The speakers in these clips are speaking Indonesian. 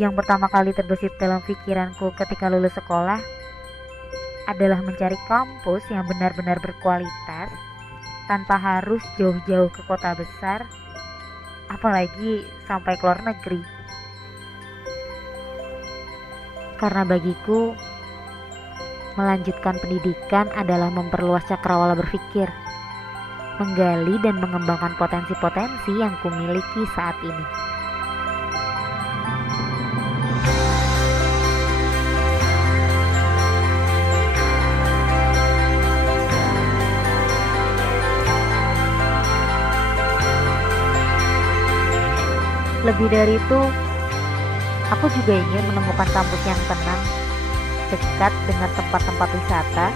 Yang pertama kali terbesit dalam pikiranku ketika lulus sekolah adalah mencari kampus yang benar-benar berkualitas tanpa harus jauh-jauh ke kota besar, apalagi sampai ke luar negeri. Karena bagiku, melanjutkan pendidikan adalah memperluas cakrawala berpikir, menggali dan mengembangkan potensi-potensi yang kumiliki saat ini. Lebih dari itu, aku juga ingin menemukan kampus yang tenang, dekat dengan tempat-tempat wisata,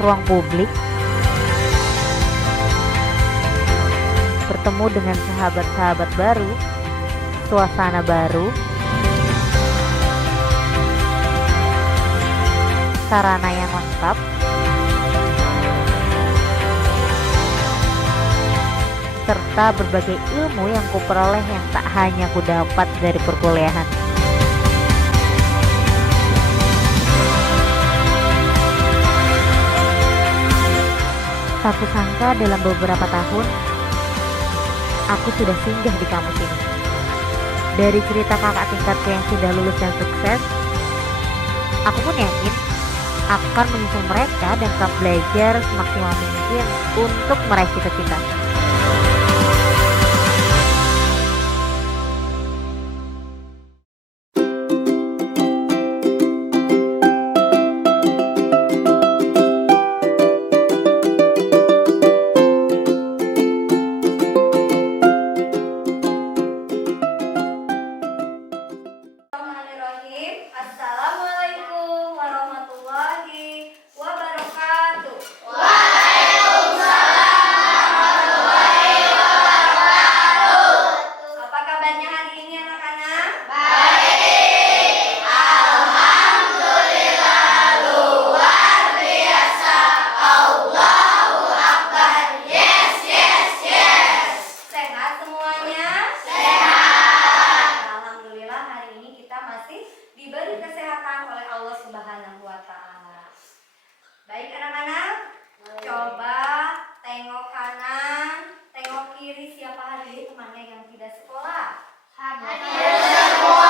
ruang publik, bertemu dengan sahabat-sahabat baru, suasana baru, sarana yang lengkap, serta berbagai ilmu yang kuperoleh yang tak hanya kudapat dari perkuliahan. Tak kusangka dalam beberapa tahun aku sudah singgah di kampus ini. Dari cerita kakak tingkatku yang sudah lulus dan sukses, aku pun yakin akan menyusul mereka dan tetap belajar semaksimal mungkin untuk meraih cita-cita. Assalamualaikum warahmatullahi wabarakatuh. Apa kabarnya hari ini anak-anak? Baik. Alhamdulillah, luar biasa. Allahu Akbar. Yes, yes, yes. Sehat semuanya? Sehat. Alhamdulillah hari ini kita masih diberi kesehatan oleh Allah Subhanahu wa taala. Baik anak-anak, coba tengok kanan, tengok kiri, siapa hari ini temannya yang tidak sekolah? Hadir semua.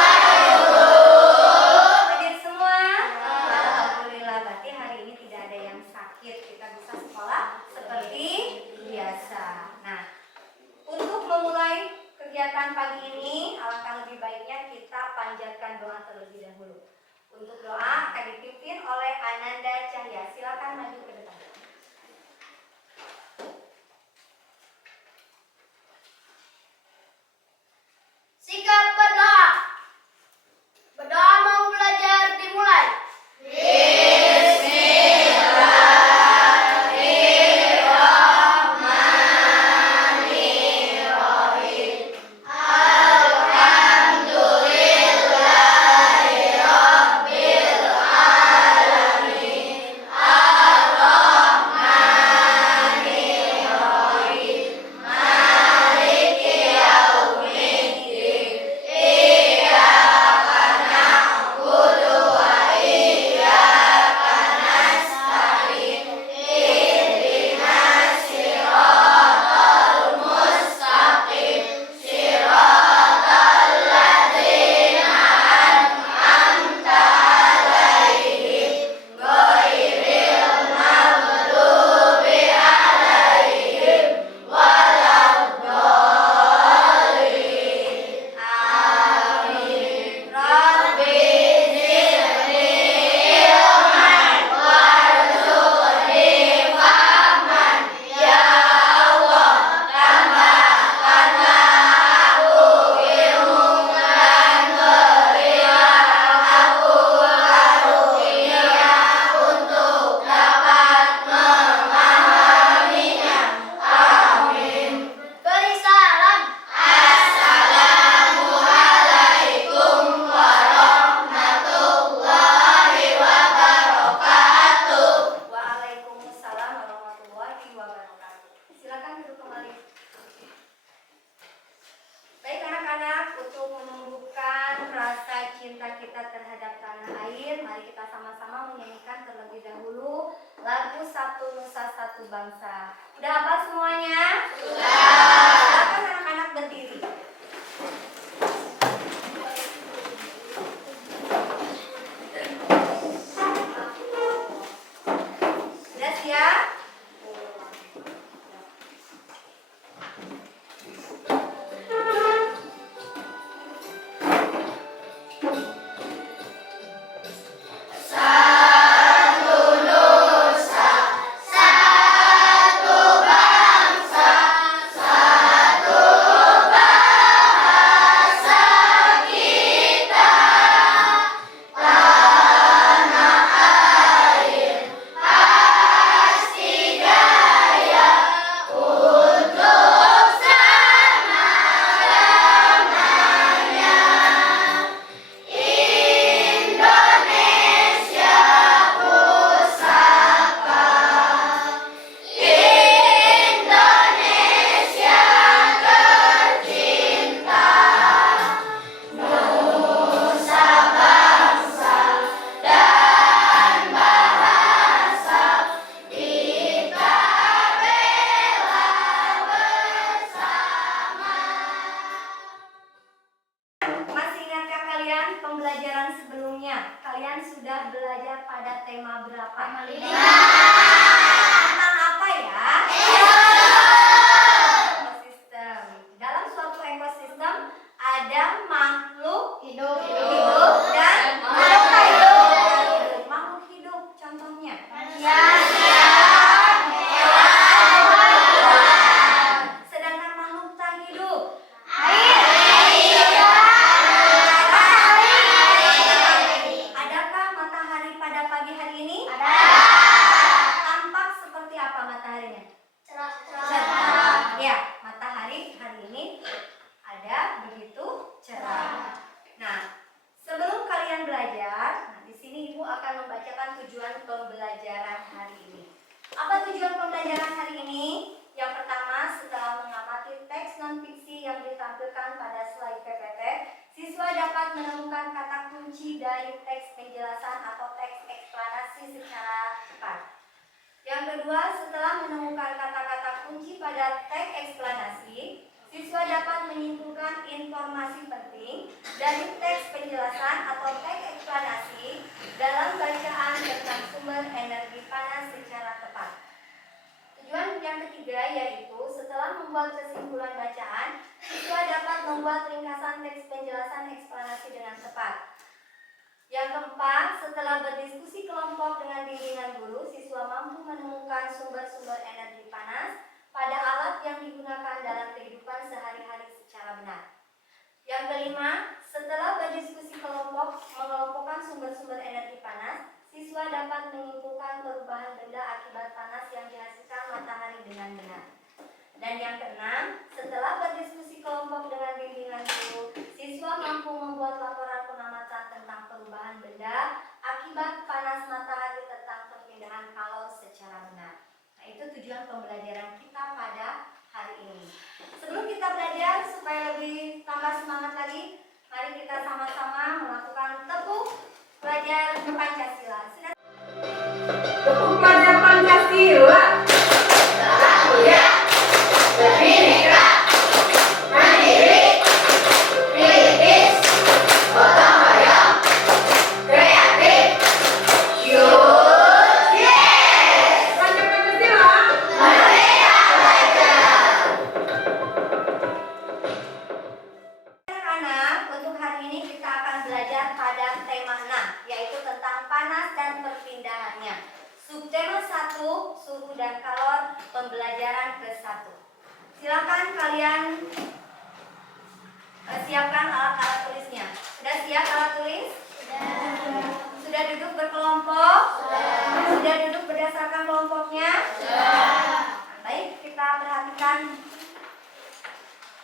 Hadir semua? Alhamdulillah, berarti hari ini tidak ada yang sakit. Kita bisa sekolah seperti biasa. Nah, untuk memulai kegiatan pagi ini, alangkah lebih baiknya kita panjatkan doa terlebih dahulu. Untuk doa akan dipimpin oleh Ananda Cahya. Silakan maju ke depan. Sikap berdoa. Berdoa mau belajar dimulai. Bismillahirrahmanirrahim. rasa cinta kita terhadap tanah air, mari kita sama-sama menyanyikan terlebih dahulu lagu Satu Nusa Satu Bangsa. Udah hafal semuanya? Sudah. Silakan anak-anak berdiri. Sudah siap? Pembelajaran sebelumnya kalian sudah belajar pada tema berapa? Tema 5. Tentang apa ya? Ekosistem. Dalam suatu ekosistem ada makhluk hidup dan makhluk hidup. Makhluk hidup contohnya manusia. Sedangkan makhluk tak hidup tujuan pembelajaran hari ini. Apa tujuan pembelajaran hari ini? Yang pertama, setelah mengamati teks non-fiksi yang ditampilkan pada slide PPT, siswa dapat menemukan kata kunci dari teks penjelasan atau teks eksplanasi secara cepat. Yang kedua, setelah menemukan kata-kata kunci pada teks eksplanasi, siswa dapat menyimpulkan informasi penting dari teks penjelasan atau teks eksplanasi dalam bacaan tentang sumber energi panas secara tepat. Tujuan yang ketiga yaitu setelah membuat kesimpulan bacaan, siswa dapat membuat ringkasan teks penjelasan eksplanasi dengan tepat. Yang keempat, setelah berdiskusi kelompok dengan bimbingan guru, siswa mampu menemukan sumber-sumber energi panas pada alat yang digunakan dalam kehidupan sehari-hari secara benar. Yang kelima, setelah berdiskusi kelompok mengelompokkan sumber-sumber energi panas, siswa dapat menyimpulkan perubahan benda akibat panas yang dihasilkan matahari dengan benar. Dan yang keenam, setelah berdiskusi kelompok dengan bimbingan guru, siswa mampu membuat laporan pengamatan tentang perubahan benda akibat panas matahari tentang perpindahan kalor secara benar. Nah, itu tujuan pembelajaran kita pada hari ini. Sebelum kita belajar supaya lebih tambah semangat lagi, mari kita sama-sama melakukan tepuk pelajar Pancasila. Tepuk pelajar Pancasila. Ya, Bhinneka, mandiri, kritis, gotong royong, kreatif, syukur, yes. Pelajar Pancasila, merdeka belajar. Anak-anak, untuk hari ini kita akan belajar pada tema 6, yaitu tentang panas dan perpindahannya. Subtema 1, suhu dan kalor, pembelajaran ke-1. Silakan kalian siapkan alat-alat tulisnya. Sudah siap alat tulis? Sudah duduk berkelompok? Sudah duduk berdasarkan kelompoknya? Baik, kita perhatikan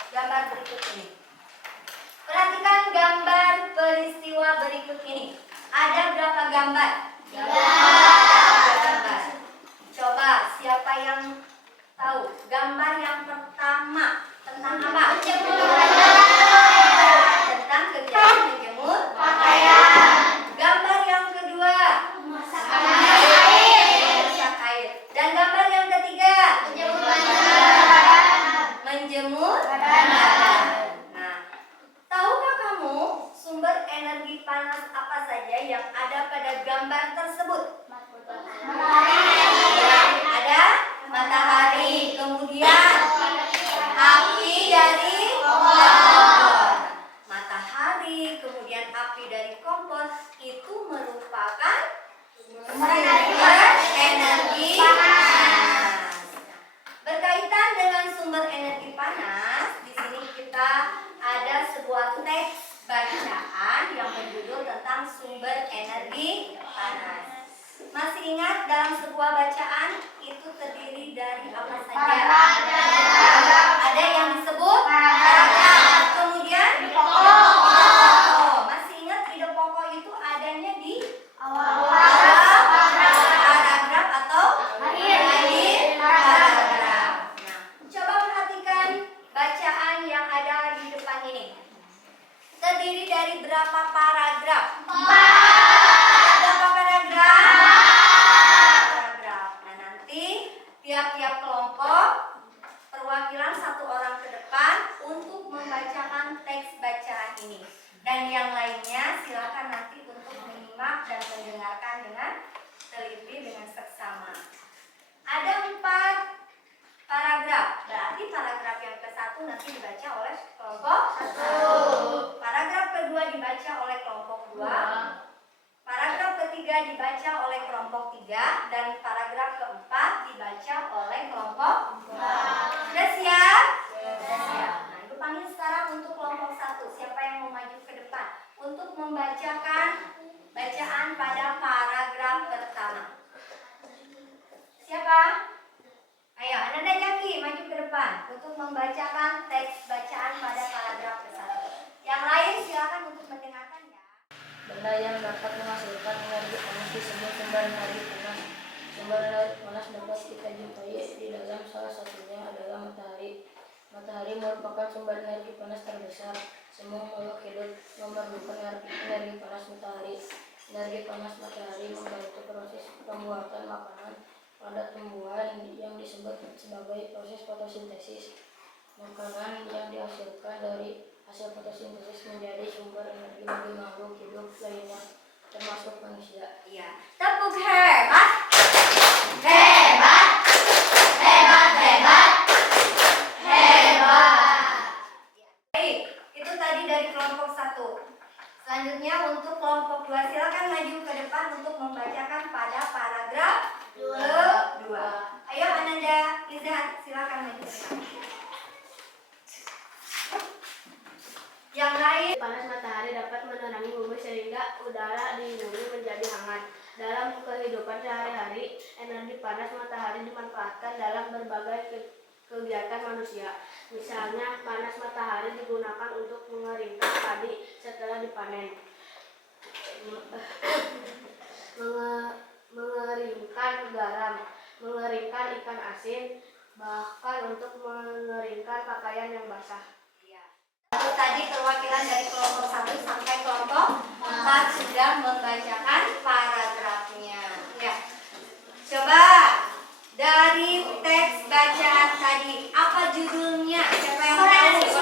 gambar berikut ini. Perhatikan gambar peristiwa berikut ini. Ada berapa gambar? 3 gambar. Coba siapa yang tahu gambar yang pertama tentang apa? Tentang kegiatan menjemur yang ada pada gambar tersebut? Ada matahari, kemudian api dari kompor. Matahari, kemudian api dari kompor itu merupakan sumber energi panas. Berkaitan dengan sumber energi panas, di sini kita ada sebuah teks bacaan yang berjudul tentang sumber energi panas. Masih ingat dalam sebuah bacaan itu terdiri dari apa saja? Ada yang disebut paragraf. Kemudian ide pokok. Masih ingat ide pokok itu adanya di awal paragraf atau akhir paragraf. Nah, coba perhatikan bacaan yang ada di depan ini. Terdiri dari berapa paragraf? Berapa paragraf? Paragraf. Nah, nanti tiap-tiap kelompok perwakilan satu orang ke depan untuk membacakan teks bacaan ini. Dan yang lainnya silakan nanti untuk menyimak dan mendengarkan dengan teliti dengan seksama. Ada 4 paragraf. Berarti paragraf yang ke-1 nanti dibaca oleh kelompok 1. Paragraf kedua dibaca oleh kelompok 2. Paragraf ketiga dibaca oleh kelompok 3 dan paragraf keempat dibaca oleh kelompok 4. Sudah siap? Sudah siap. Nah, Ibu panggil sekarang untuk kelompok 1. Siapa yang mau maju ke depan untuk membacakan bacaan pada paragraf pertama? Siapa? Ayo, Ananda Jaki maju ke depan untuk membacakan teks bacaan pada paragraf ke-1. Yang lain silakan untuk mendengarkan ya. Benda yang dapat menghasilkan energi panas disebut sumber energi panas. Sumber energi panas dapat kita jumpai di dalam, salah satunya adalah matahari. Matahari merupakan sumber energi panas terbesar. Semua makhluk hidup memerlukan energi panas matahari. Energi panas matahari membantu proses pembuatan makanan pada tumbuhan yang disebut sebagai proses fotosintesis. Makanan yang dihasilkan dari hasil fotosintesis menjadi sumber energi bagi makhluk hidup lainnya, termasuk manusia. Iya. Tepuk hebat. Hebat. Hebat, hebat. Hebat. Baik, itu tadi dari kelompok 1. Selanjutnya untuk kelompok 2 silakan maju ke depan untuk membacakan pada paragraf kedua. Ayo Ananda, Izat, silakan maju ke depan. Yang lain. Panas matahari dapat menerangi bumi sehingga udara di bumi menjadi hangat. Dalam kehidupan sehari-hari, energi panas matahari dimanfaatkan dalam berbagai kegiatan manusia. Misalnya, panas matahari digunakan untuk mengeringkan padi setelah dipanen, mengeringkan garam, mengeringkan ikan asin, bahkan untuk mengeringkan pakaian yang basah. Itu tadi perwakilan dari kelompok 1 sampai kelompok 4 sudah membacakan paragrafnya. Ya. Coba dari teks bacaan tadi, apa judulnya? Siapa yang tahu?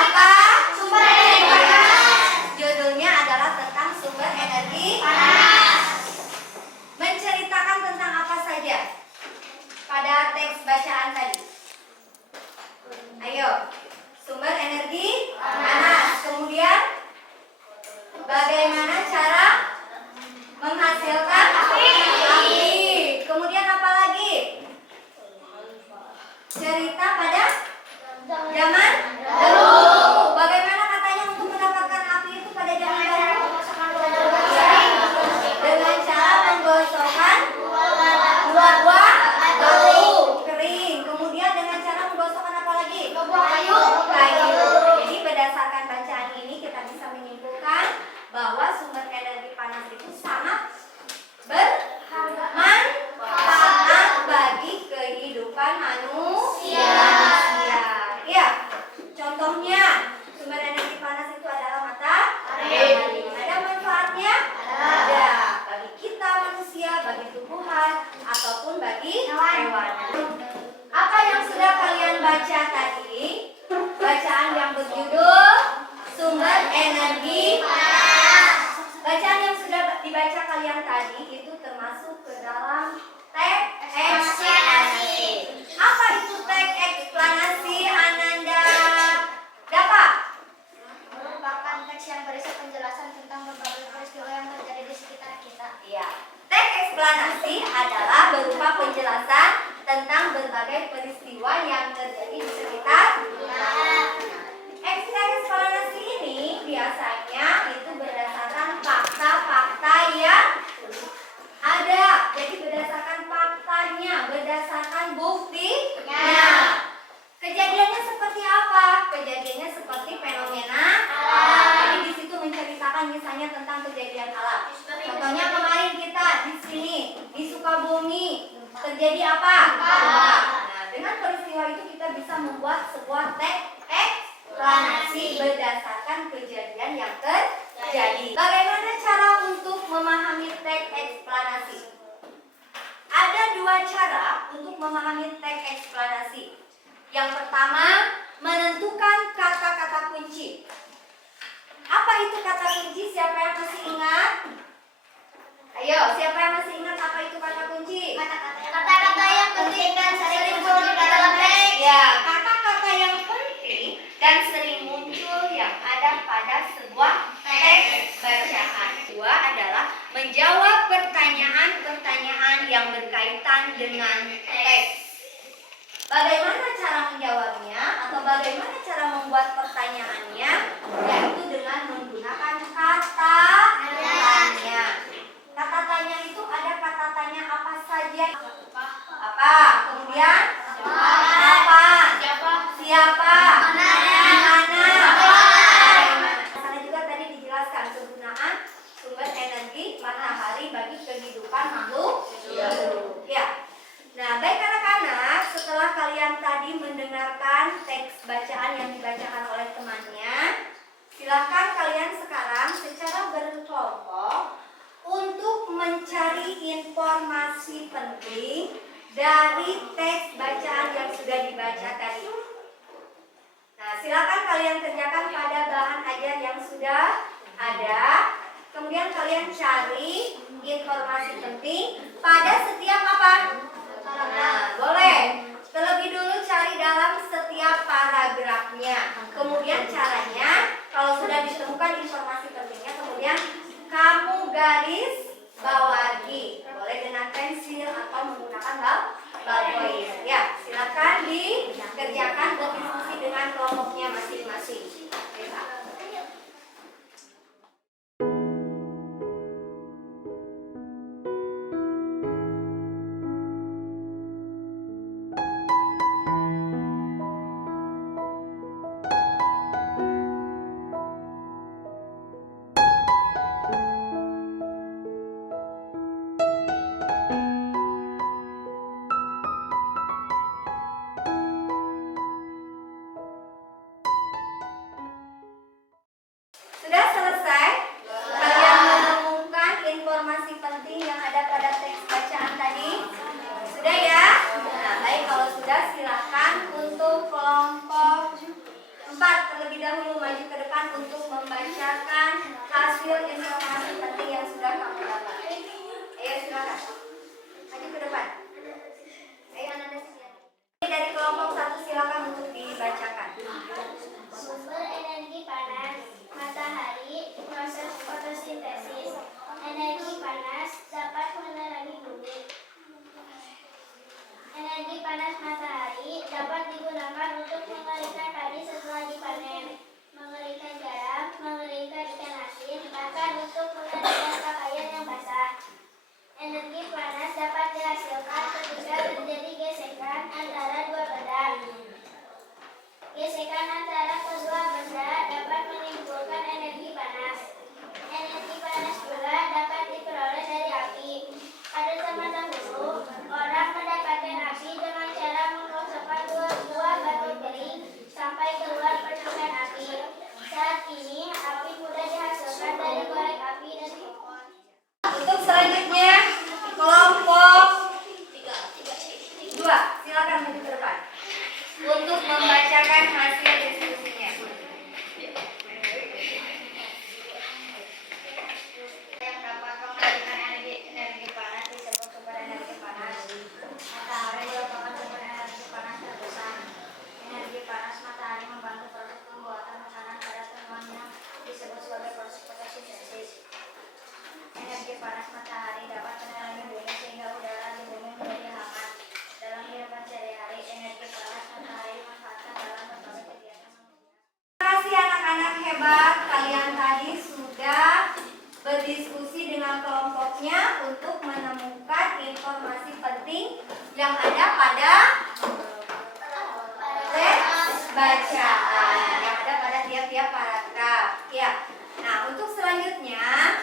Apa? Sumber energi panas. Judulnya adalah tentang sumber energi panas. Menceritakan tentang apa saja pada teks bacaan tadi? Ayo, sumber energi panas. Kemudian bagaimana cara menghasilkan api. Kemudian apa lagi? Cerita pada zaman dahulu. Bagaimana katanya untuk mendapatkan api itu pada zaman dahulu? Dengan cara menggosokkan buah-buah batu kering. Kemudian dengan cara menggosokkan apa lagi? Kayu. Jadi berdasarkan bacaan ini kita bisa menyimpulkan bahwa sumber energi panas itu sangat bermanfaat bagi kehidupan manusia. Ya, contohnya sumber energi panas itu adalah matahari. Ada manfaatnya? Ada. Bagi kita manusia, bagi tumbuhan, ataupun bagi hewan. Apa yang sudah kalian baca tadi? Bacaan yang berjudul sumber energi panas. berbagai peristiwa yang terjadi di sekitar Eksplanasi ini biasanya itu berdasarkan fakta-fakta yang ada. Jadi berdasarkan faktanya, berdasarkan buktinya. Kejadiannya seperti apa? Kejadiannya seperti fenomena alam. Jadi di situ menceritakan misalnya tentang kejadian alam. Contohnya kemarin kita di sini di Sukabumi terjadi apa? Nah, dengan peristiwa itu kita bisa membuat sebuah teks eksplanasi berdasarkan kejadian yang terjadi. Bagaimana cara untuk memahami teks eksplanasi? Ada dua cara untuk memahami teks eksplanasi. Yang pertama, menentukan kata-kata kunci. Apa itu kata kunci? Siapa yang masih ingat? Ayo, siapa yang masih ingat apa itu kata kunci? Kata-kata yang penting dan sering muncul di dalam teks. Ya, kata-kata yang penting dan sering muncul yang ada pada sebuah teks bacaan. Kedua adalah menjawab pertanyaan-pertanyaan yang berkaitan dengan teks. Bagaimana cara menjawabnya atau bagaimana cara membuat pertanyaannya? Yaitu dengan menggunakan kata tanya. Kata tanya itu ada kata tanya apa saja? Apa? Kemudian apa? Siapa? Mana? Sana juga tadi dijelaskan kegunaan sumber energi matahari bagi kehidupan makhluk hidup. Ya. Nah, baik anak-anak, setelah kalian tadi mendengarkan teks bacaan yang dibacakan oleh temannya, silakan kalian sekarang secara berkelompok untuk mencari informasi penting dari teks bacaan yang sudah dibaca tadi. Nah, silakan kalian kerjakan pada bahan ajar yang sudah ada. Kemudian kalian cari informasi penting pada setiap apa? Nah, boleh. Terlebih dulu cari dalam setiap paragrafnya. Kemudian caranya, kalau sudah ditemukan informasi pentingnya, kemudian kamu garis bawahi. Boleh dengan pensil atau menggunakan ballpoint. Ya, silakan dikerjakan berdiskusi dengan kelompoknya masing-masing. Sudah selesai? Kalian menemukan informasi penting yang ada pada teks bacaan tadi? Sudah ya? Nah, baik, kalau sudah silakan untuk kelompok 4 terlebih dahulu maju ke depan untuk membacakan hasil informasi penting yang sudah kamu dapat. Ayo silakan. Maju ke depan. Ayo anak-anak sekalian. Dari kelompok 1 silakan untuk dibacakan. Sumber energi panas, matahari, proses fotosintesis. Energi panas dapat menerangi bumi. Energi panas matahari dapat digunakan untuk mengeringkan padi setelah dipanen, mengeringkan garam, mengeringkan ikan asin, bahkan untuk mengering pakaian yang basah. Energi panas dapat dihasilkan ketika terjadi gesekan antara dua benda. Gesekan antara kedua benda dapat menimbulkan energi panas. Energi panas juga dapat diperoleh dari api. Pada zaman dahulu, orang mendapatkan api dengan cara menggosokkan dua buah batu kering sampai keluar percikan api. Saat ini, api mudah dihasilkan dari korek api dan kompor. Untuk selanjutnya kelompok 2 silakan maju ke depan untuk membacakan hasil diskusinya. Yang dapat mengalirkan energi panas disebut sumber energi panas. pada teks bacaan yang ada pada tiap-tiap paragraf. Ya. Nah, untuk selanjutnya,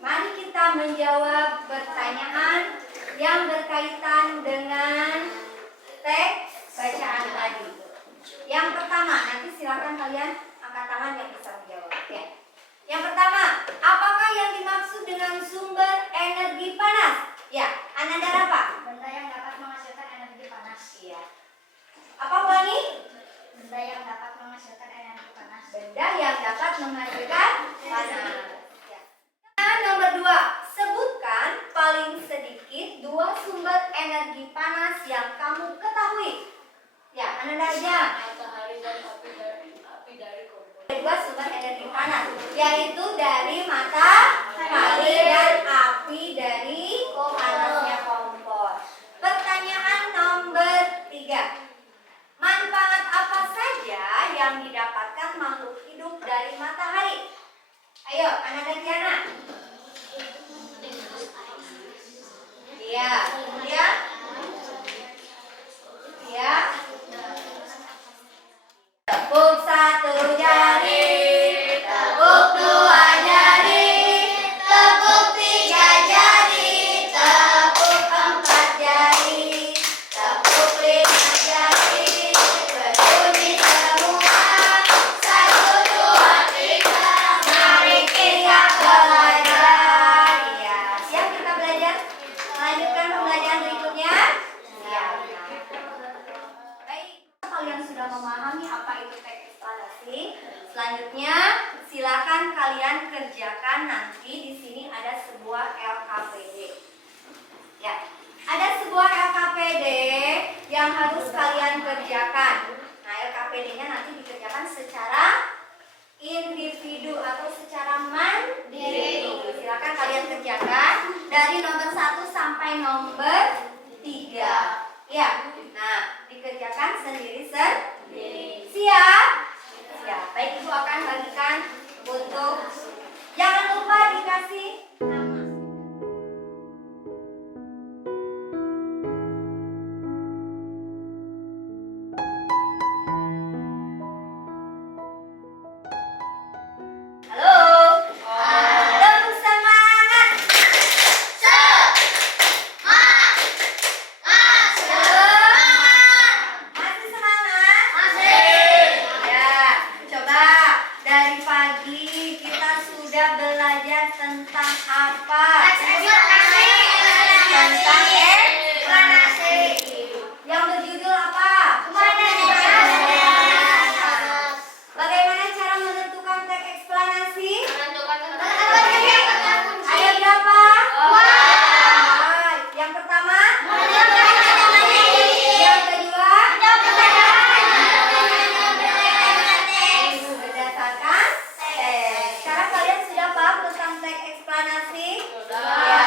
mari kita menjawab pertanyaan yang berkaitan dengan teks bacaan tadi. Yang pertama, nanti silakan kalian angkat tangan yang bisa menjawab. Ya. Yang pertama, apakah yang dimaksud dengan sumber energi panas? Ya, Ananda apa? Benda yang dapat menghasilkan energi panas. Iya. Apa Wani? Benda yang dapat menghasilkan energi panas. Benda yang dapat menghasilkan panas. Ya. Nah, nomor 2, sebutkan paling sedikit 2 sumber energi panas yang kamu ketahui. Ya, Ananda aja. Matahari dan api dari kompor. 2 sumber energi panas, yaitu dari matahari dan api dari panasnya kompor. Pertanyaan nomor 3. Manfaat apa saja yang didapatkan makhluk hidup dari matahari? Ayo, Ananda Tiana. Iya, kemudian? Iya. Tepuk 1 jari, tepuk 2 jari, tepuk 3 jari, tepuk 4 jari, tepuk 5 jari, berbunyi semua. 1, 2, 3, mari kita belajar. Ya, siap kita belajar? Lanjutkan pembelajaran berikutnya. Siap. Baik, kalian sudah memahami apa itu teks eksplanasi. Selanjutnya, silakan kalian kerjakan nanti. Di sini ada sebuah LKPD. Ya, ada sebuah LKPD yang harus kalian kerjakan. Nah, LKPD-nya nanti dikerjakan secara individu atau secara mandiri. Silakan kalian kerjakan dari nomor 1 sampai nomor 3. Ya, nah dikerjakan sendiri-sendiri. Siap? Siap. Baik, Ibu akan bagikan untuk jangan lupa dikasih nama. Halo. Tepuk semangat. Masih semangat? Masih. Ya, coba dari pagi kita sudah belajar tentang apa? Tentang eksplanasi. Yang berjudul apa? Bagaimana cara menentukan teks eksplanasi? Ada berapa? Yang pertama? Yang kedua? Berdasarkan teks. Sekarang kalian sudah paham tentang teks eksplanasi? Ya,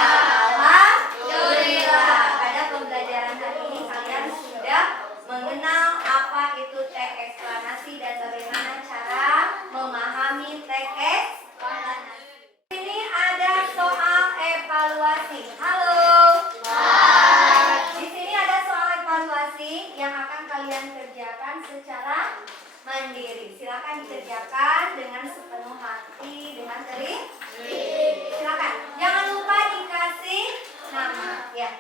alhamdulillah. Pada pembelajaran hari ini kalian sudah mengenal apa itu teks eksplanasi dan bagaimana cara memahami teks eksplanasi. Ini ada soal evaluasi. Halo. Di sini ada soal evaluasi yang akan kalian kerjakan secara mandiri. Silakan dikerjakan dengan sepenuh hati, dengan teliti. Silakan. Jangan lupa dikasih nama. Ya.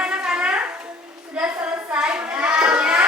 Anak-anak sudah selesai belajarnya.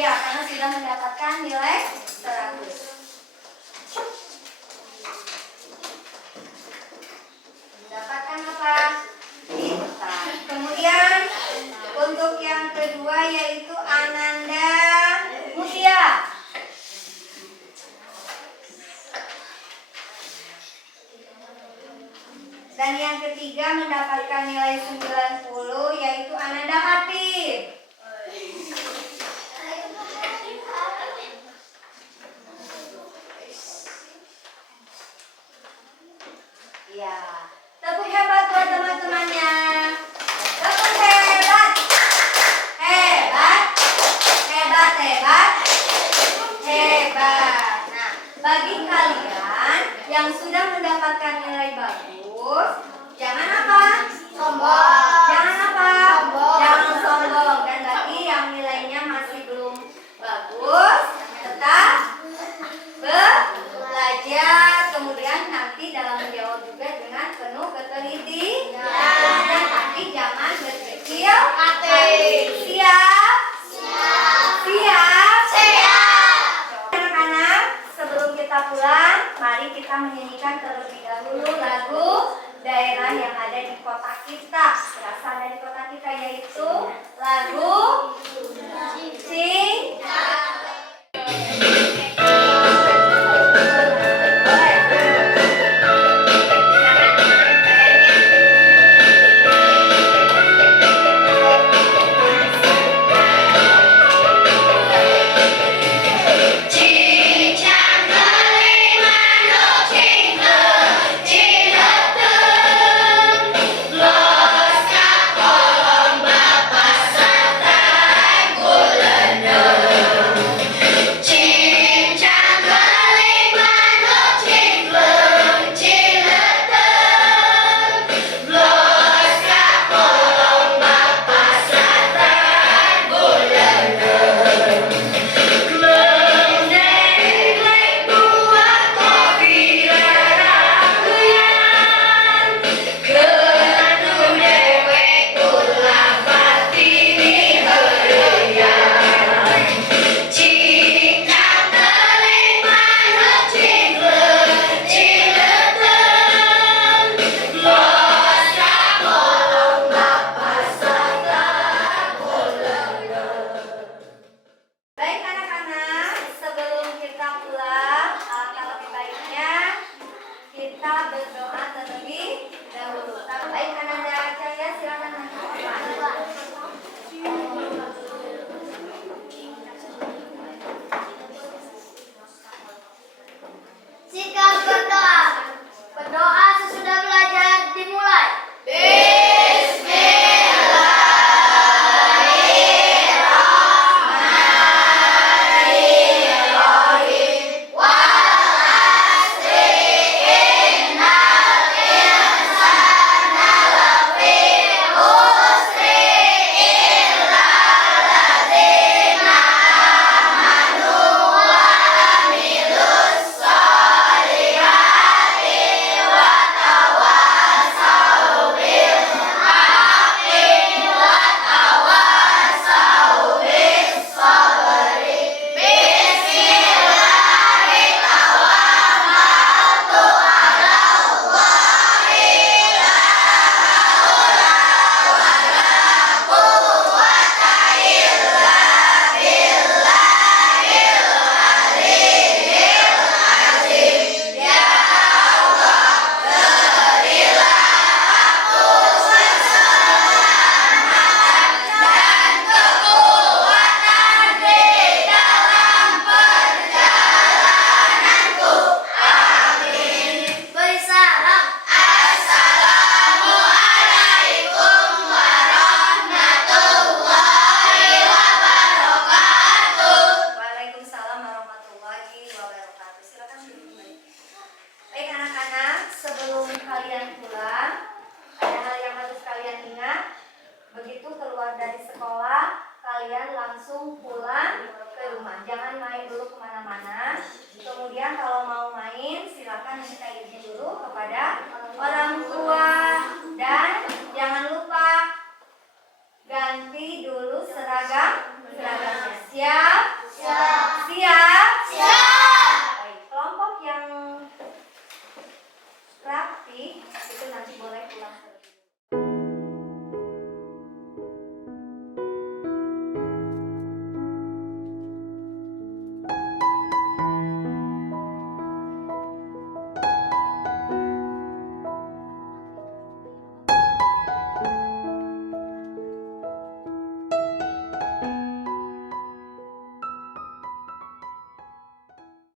Iya, karena sudah mendapatkan nilai 100. Mendapatkan apa? Pintar. Kemudian untuk yang kedua yaitu Ananda Mutia. Dan yang ketiga mendapatkan nilai 90 yaitu Ananda Hatip. Ya, tepuk hebat buat teman-temannya. Tepuk hebat. Hebat. Hebat, hebat. Hebat. Nah, bagi kalian yang sudah mendapatkan nilai bagus, jangan apa? Sombong. Jangan apa? Sombong. Jangan sombong. Dan bagi yang nilainya masih belum bagus, tetap belajar. Kemudian nanti dalam menjawab juga dengan penuh ketelitian. Tapi jangan berkecil hati. Siap? Siap? Anak-anak, sebelum kita pulang, mari kita menyanyikan terlebih dahulu lagu daerah yang ada di kota kita. Berasal dari kota kita, yaitu lagu Sing. Baik anak-anak, sebelum kita pulang, alangkah lebih baiknya kita berdoa terlebih dahulu. Baik Ananda Cahya, silakan mendoa. Sikap berdoa. Berdoa sesudah belajar dimulai. Waalaikumsalam warahmatullahi wabarakatuh. Silakan duduk kembali. Baik anak-anak, sebelum kalian pulang, ada hal yang harus kalian ingat. Begitu keluar dari sekolah, kalian langsung pulang ke rumah. Jangan main dulu kemana-mana. Kemudian kalau mau main, silakan minta izin dulu kepada orang tua. Dan jangan lupa ganti dulu seragam